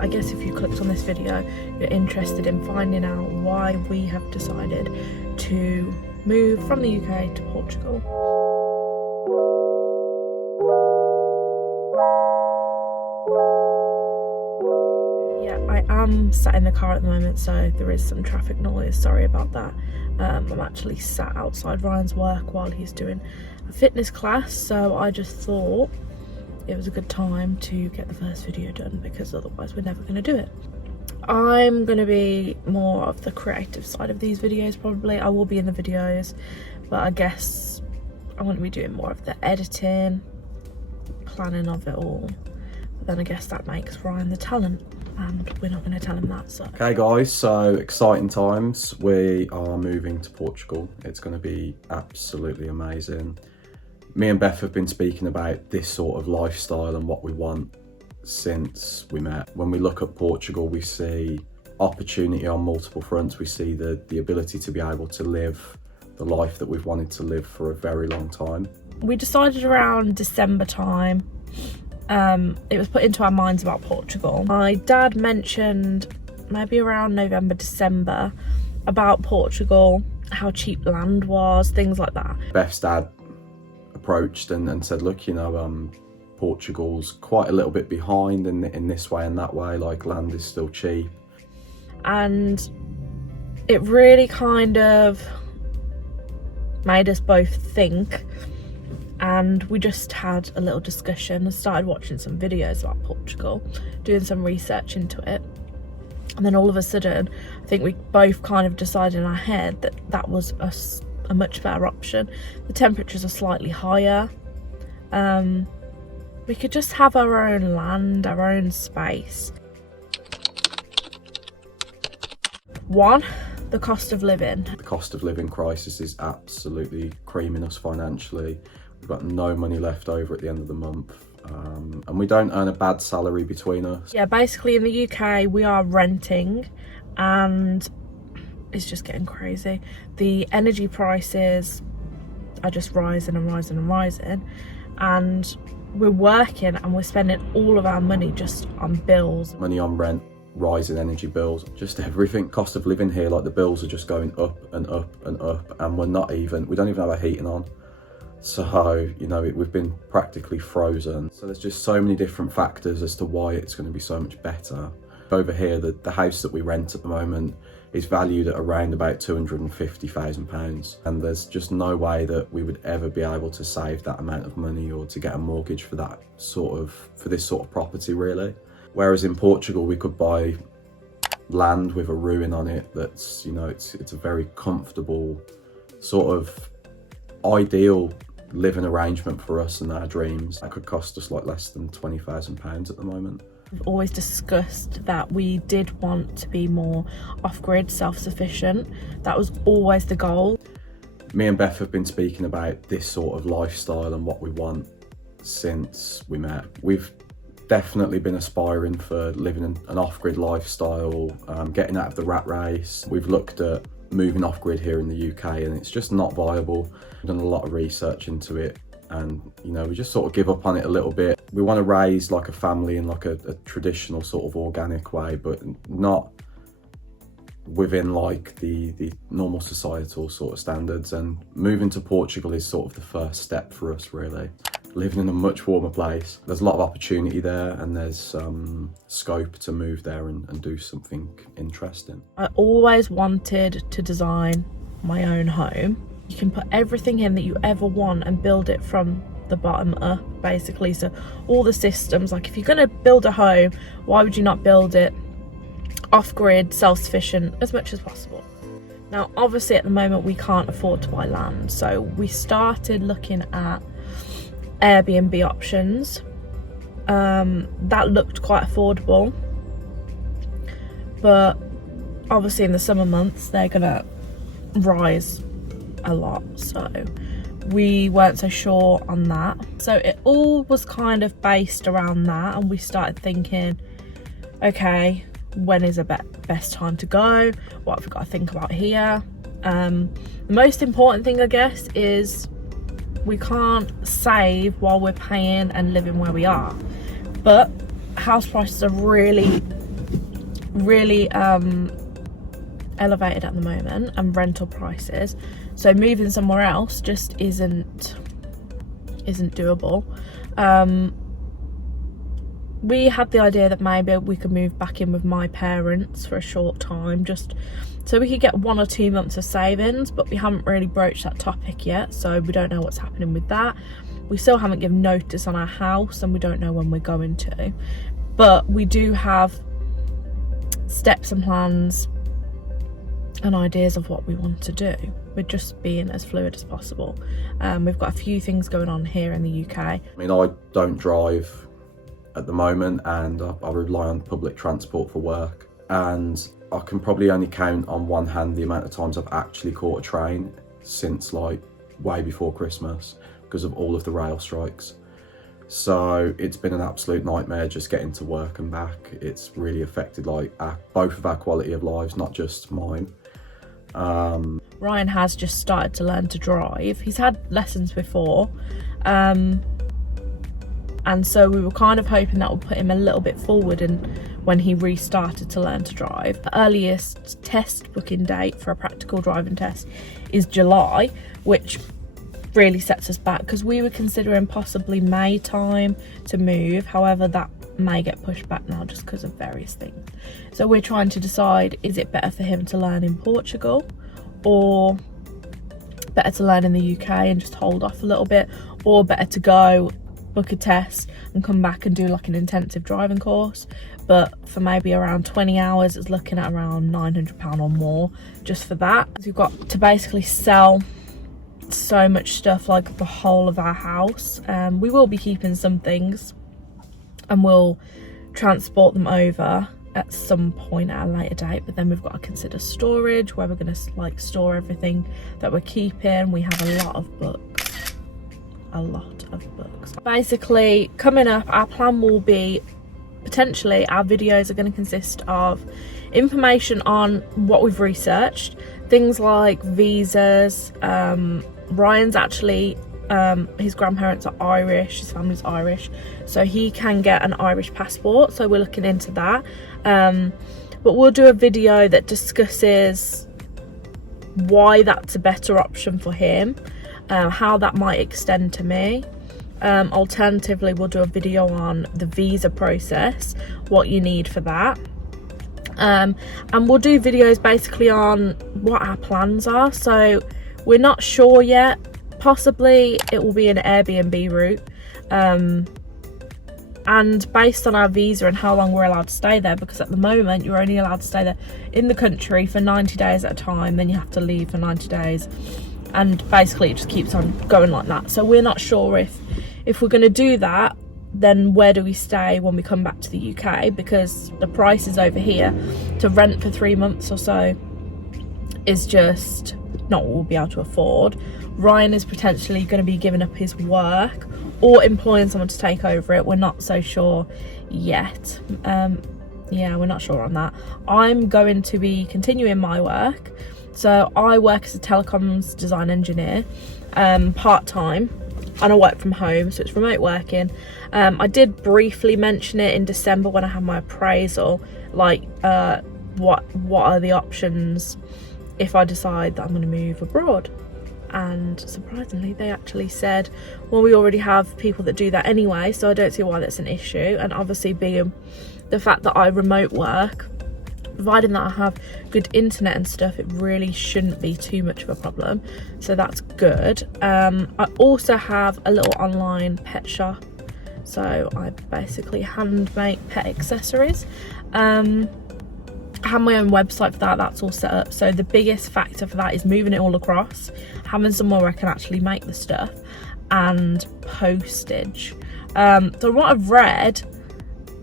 I guess if you clicked on this video, you're interested in finding out why we have decided to move from the UK to Portugal. Yeah, I am sat in the car at the moment, so there is some traffic noise, sorry about that. I'm actually sat outside Ryan's work while he's doing a fitness class, so I just thought it was a good time to get the first video done because otherwise we're never going to do it. I'm going to be more of the creative side of these videos probably. I will be in the videos, but I guess I want to be doing more of the editing, planning of it all. But then I guess that makes Ryan the talent, and we're not going to tell him that. So okay guys, so exciting times. We are moving to Portugal. It's going to be absolutely amazing. Me and Beth have been speaking about this sort of lifestyle and what we want since we met. When we look at Portugal, we see opportunity on multiple fronts. We see the ability to be able to live the life that we've wanted to live for a very long time. We decided around December time. It was put into our minds about Portugal. My dad mentioned maybe around November, December about Portugal, how cheap land was, things like that. Beth's dad approached and said, look, you know, Portugal's quite a little bit behind in this way and that way, like land is still cheap. And it really kind of made us both think, and we just had a little discussion and started watching some videos about Portugal, doing some research into it. And then all of a sudden, I think we both kind of decided in our head that that was a much better option. The temperatures are slightly higher. We could just have our own land, our own space. One, the cost of living. The cost of living crisis is absolutely creaming us financially. We've got no money left over at the end of the month. And we don't earn a bad salary between us. Yeah, basically in the UK we are renting and it's just getting crazy. The energy prices are just rising and rising and rising, and we're working and we're spending all of our money just on bills. Money on rent, rising energy bills, just everything. Cost of living here, like the bills are just going up and up and up, and we don't even have our heating on. So, you know, we've been practically frozen. So there's just so many different factors as to why it's going to be so much better. Over here, the house that we rent at the moment is valued at around about £250,000, and there's just no way that we would ever be able to save that amount of money or to get a mortgage for this sort of property, really. Whereas in Portugal, we could buy land with a ruin on it that's, you know, it's a very comfortable, sort of ideal living arrangement for us and our dreams. That could cost us like less than £20,000 at the moment. We've always discussed that we did want to be more off-grid, self-sufficient. That was always the goal. Me and Beth have been speaking about this sort of lifestyle and what we want since we met. We've definitely been aspiring for living an off-grid lifestyle, getting out of the rat race. We've looked at moving off-grid here in the UK and it's just not viable. We've done a lot of research into it, and you know, we just sort of give up on it a little bit. We want to raise like a family in like a traditional sort of organic way, but not within like the normal societal sort of standards. And moving to Portugal is sort of the first step for us, really. Living in a much warmer place. There's a lot of opportunity there, and there's scope to move there and do something interesting. I always wanted to design my own home. You can put everything in that you ever want and build it from the bottom up, basically. So all the systems, like if you're going to build a home, why would you not build it off-grid, self-sufficient as much as possible? Now obviously at the moment we can't afford to buy land, so we started looking at Airbnb options. That looked quite affordable, but obviously in the summer months they're gonna rise a lot, so we weren't so sure on that. So it all was kind of based around that, and we started thinking, okay, when is the best time to go? What have we got to think about here? The most important thing, I guess, is we can't save while we're paying and living where we are. But house prices are really really elevated at the moment, and rental prices, so moving somewhere else just isn't doable. We had the idea that maybe we could move back in with my parents for a short time, just so we could get 1 or 2 months of savings, but we haven't really broached that topic yet, so we don't know what's happening with that. We still haven't given notice on our house, and we don't know when we're going to, but we do have steps and plans and ideas of what we want to do. We're just being as fluid as possible. We've got a few things going on here in the UK. I mean, I don't drive at the moment, and I rely on public transport for work, and I can probably only count on one hand the amount of times I've actually caught a train since like way before Christmas because of all of the rail strikes. So it's been an absolute nightmare just getting to work and back. It's really affected like both of our quality of lives, not just mine. Ryan has just started to learn to drive. He's had lessons before, and so we were kind of hoping that would put him a little bit forward and when he restarted to learn to drive. The earliest test booking date for a practical driving test is July, which really sets us back because we were considering possibly May time to move. However, that may get pushed back now just because of various things. So we're trying to decide, is it better for him to learn in Portugal or better to learn in the UK and just hold off a little bit, or better to go book a test and come back and do like an intensive driving course, but for maybe around 20 hours it's looking at around £900 or more just for that. We've got to basically sell so much stuff, like the whole of our house. We will be keeping some things and we'll transport them over at some point at a later date, but then we've got to consider storage, where we're going to like store everything that we're keeping. We have a lot of books. Basically, coming up, our plan will be potentially our videos are going to consist of information on what we've researched, things like visas. Ryan's actually his grandparents are Irish, his family's Irish, so he can get an Irish passport, so we're looking into that. But we'll do a video that discusses why that's a better option for him, how that might extend to me. Alternatively, we'll do a video on the visa process, what you need for that. And we'll do videos basically on what our plans are. So we're not sure yet. Possibly it will be an Airbnb route. And based on our visa and how long we're allowed to stay there, because at the moment you're only allowed to stay there in the country for 90 days at a time, then you have to leave for 90 days. And basically it just keeps on going like that. So we're not sure if we're going to do that, then where do we stay when we come back to the UK, because the prices over here to rent for 3 months or so is just not what we'll be able to afford. Ryan is potentially going to be giving up his work or employing someone to take over it. We're not so sure yet. Yeah, we're not sure on that. I'm going to be continuing my work. So I work as a telecoms design engineer, part-time, and I work from home, so it's remote working. I did briefly mention it in December when I had my appraisal, like what are the options if I decide that I'm going to move abroad. And surprisingly they actually said, well, we already have people that do that anyway, so I don't see why that's an issue. And obviously being the fact that I remote work, providing that I have good internet and stuff, it really shouldn't be too much of a problem, so that's good. I also have a little online pet shop, so I basically hand make pet accessories. I have my own website for that, that's all set up. So the biggest factor for that is moving it all across, having somewhere where I can actually make the stuff, and postage. So what I've read,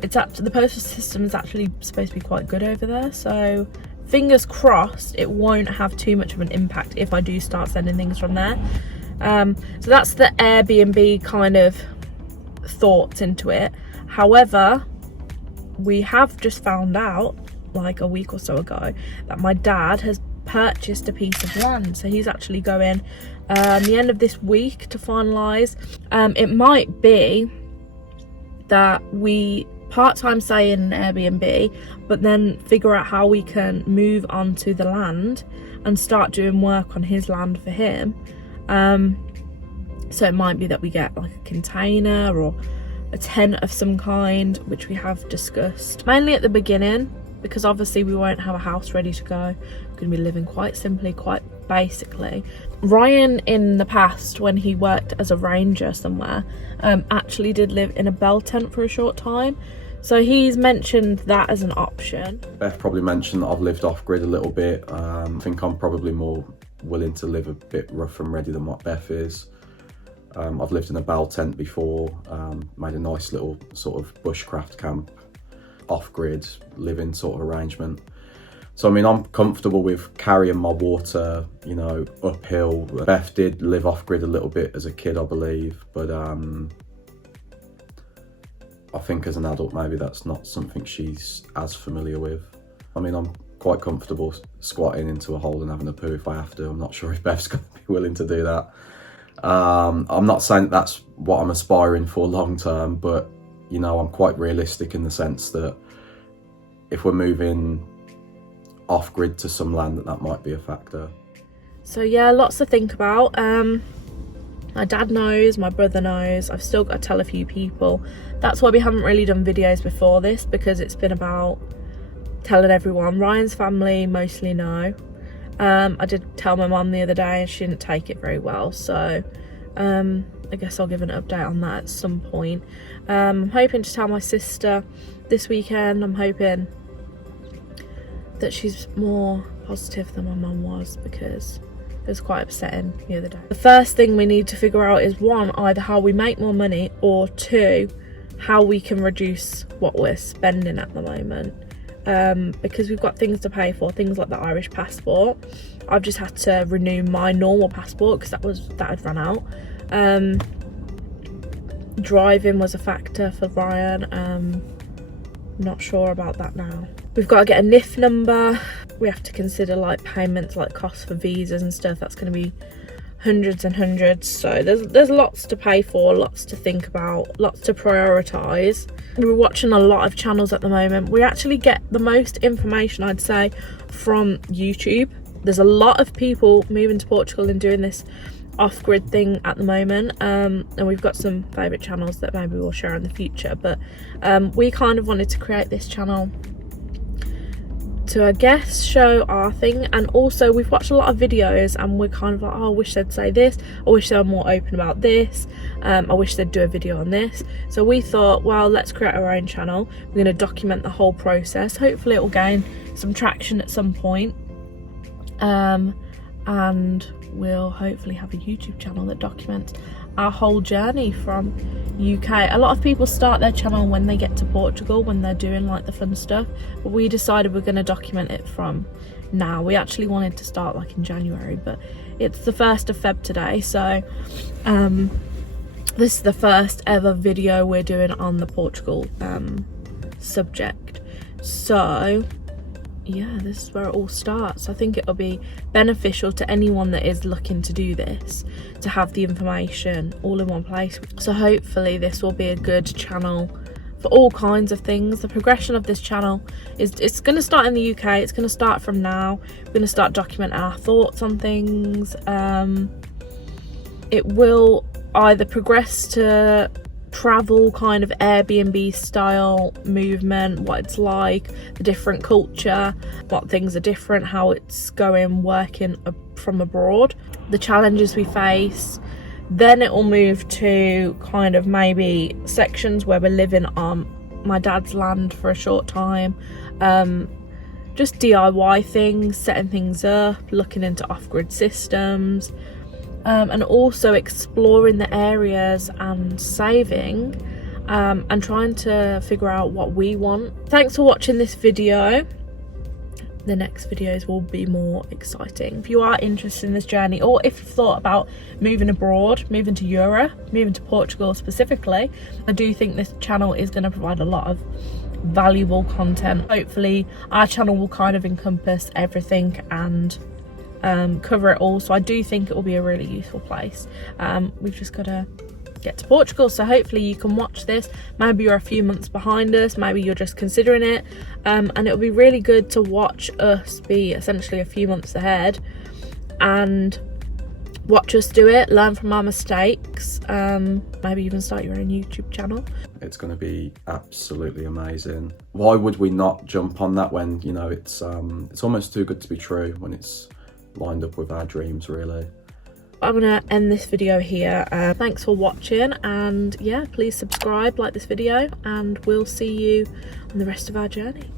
the postal system is actually supposed to be quite good over there, so fingers crossed it won't have too much of an impact if I do start sending things from there. So that's the Airbnb kind of thoughts into it. However, we have just found out like a week or so ago that my dad has purchased a piece of land, so he's actually going the end of this week to finalise. It might be that we part-time stay in an Airbnb, but then figure out how we can move onto the land and start doing work on his land for him. So it might be that we get like a container or a tent of some kind, which we have discussed. Mainly at the beginning, because obviously we won't have a house ready to go. We're going to be living quite simply, quite basically. Ryan in the past, when he worked as a ranger somewhere, actually did live in a bell tent for a short time. So he's mentioned that as an option. Beth probably mentioned that I've lived off grid a little bit. I think I'm probably more willing to live a bit rough and ready than what Beth is. I've lived in a bell tent before, made a nice little sort of bushcraft camp, off-grid living sort of arrangement. So I mean, I'm comfortable with carrying my water, you know, uphill. Beth did live off-grid a little bit as a kid, I believe, but I think as an adult maybe that's not something she's as familiar with. I mean, I'm quite comfortable squatting into a hole and having a poo if I have to. I'm not sure if Beth's going to be willing to do that. I'm not saying that that's what I'm aspiring for long term, but you know, I'm quite realistic in the sense that if we're moving off grid to some land, that might be a factor. So yeah, lots to think about. My dad knows, my brother knows, I've still got to tell a few people. That's why we haven't really done videos before this, because it's been about telling everyone. Ryan's family mostly know. I did tell my mum the other day and she didn't take it very well, so I guess I'll give an update on that at some point. I'm hoping to tell my sister this weekend. I'm hoping that she's more positive than my mum was, because it was quite upsetting the other day. The first thing we need to figure out is, one, either how we make more money, or two, how we can reduce what we're spending at the moment. Because we've got things to pay for, things like the Irish passport. I've just had to renew my normal passport because that had run out. Driving was a factor for Ryan. Not sure about that now. We've got to get a NIF number. We have to consider like payments, like costs for visas and stuff. That's going to be hundreds and hundreds. So there's lots to pay for, lots to think about, lots to prioritise. We're watching a lot of channels at the moment. We actually get the most information, I'd say, from YouTube. There's a lot of people moving to Portugal and doing this off-grid thing at the moment, and we've got some favourite channels that maybe we'll share in the future, but we kind of wanted to create this channel to, I guess, show our thing. And also we've watched a lot of videos and we're kind of like, oh, I wish they'd say this, I wish they were more open about this, I wish they'd do a video on this. So we thought, well, let's create our own channel. We're going to document the whole process. Hopefully it will gain some traction at some point, and we'll hopefully have a YouTube channel that documents our whole journey from UK. A lot of people start their channel when they get to Portugal, when they're doing like the fun stuff, but we decided we're going to document it from now. We actually wanted to start like in January, but it's the 1st of Feb today, so this is the first ever video we're doing on the Portugal subject. So yeah, this is where it all starts. I think it'll be beneficial to anyone that is looking to do this, to have the information all in one place. So hopefully this will be a good channel for all kinds of things. The progression of this channel is, it's going to start in the UK. It's going to start from now. We're going to start documenting our thoughts on things. It will either progress to travel kind of Airbnb style movement, what it's like, the different culture, what things are different, how it's going working from abroad, the challenges we face. Then it will move to kind of maybe sections where we're living on my dad's land for a short time, just DIY things, setting things up, looking into off-grid systems, and also exploring the areas and saving, and trying to figure out what we want. Thanks for watching this video. The next videos will be more exciting. If you are interested in this journey, or if you've thought about moving abroad, moving to Europe, moving to Portugal specifically, I do think this channel is going to provide a lot of valuable content. Hopefully our channel will kind of encompass everything and cover it all, so I do think it will be a really useful place. We've just got to get to Portugal. So hopefully you can watch this. Maybe you're a few months behind us, maybe you're just considering it, and it would be really good to watch us be essentially a few months ahead and watch us do it, learn from our mistakes, maybe even start your own YouTube channel. It's going to be absolutely amazing. Why would we not jump on that when, you know, it's almost too good to be true, when it's lined up with our dreams, really. I'm gonna end this video here. Thanks for watching, and yeah, please subscribe, like this video, and we'll see you on the rest of our journey.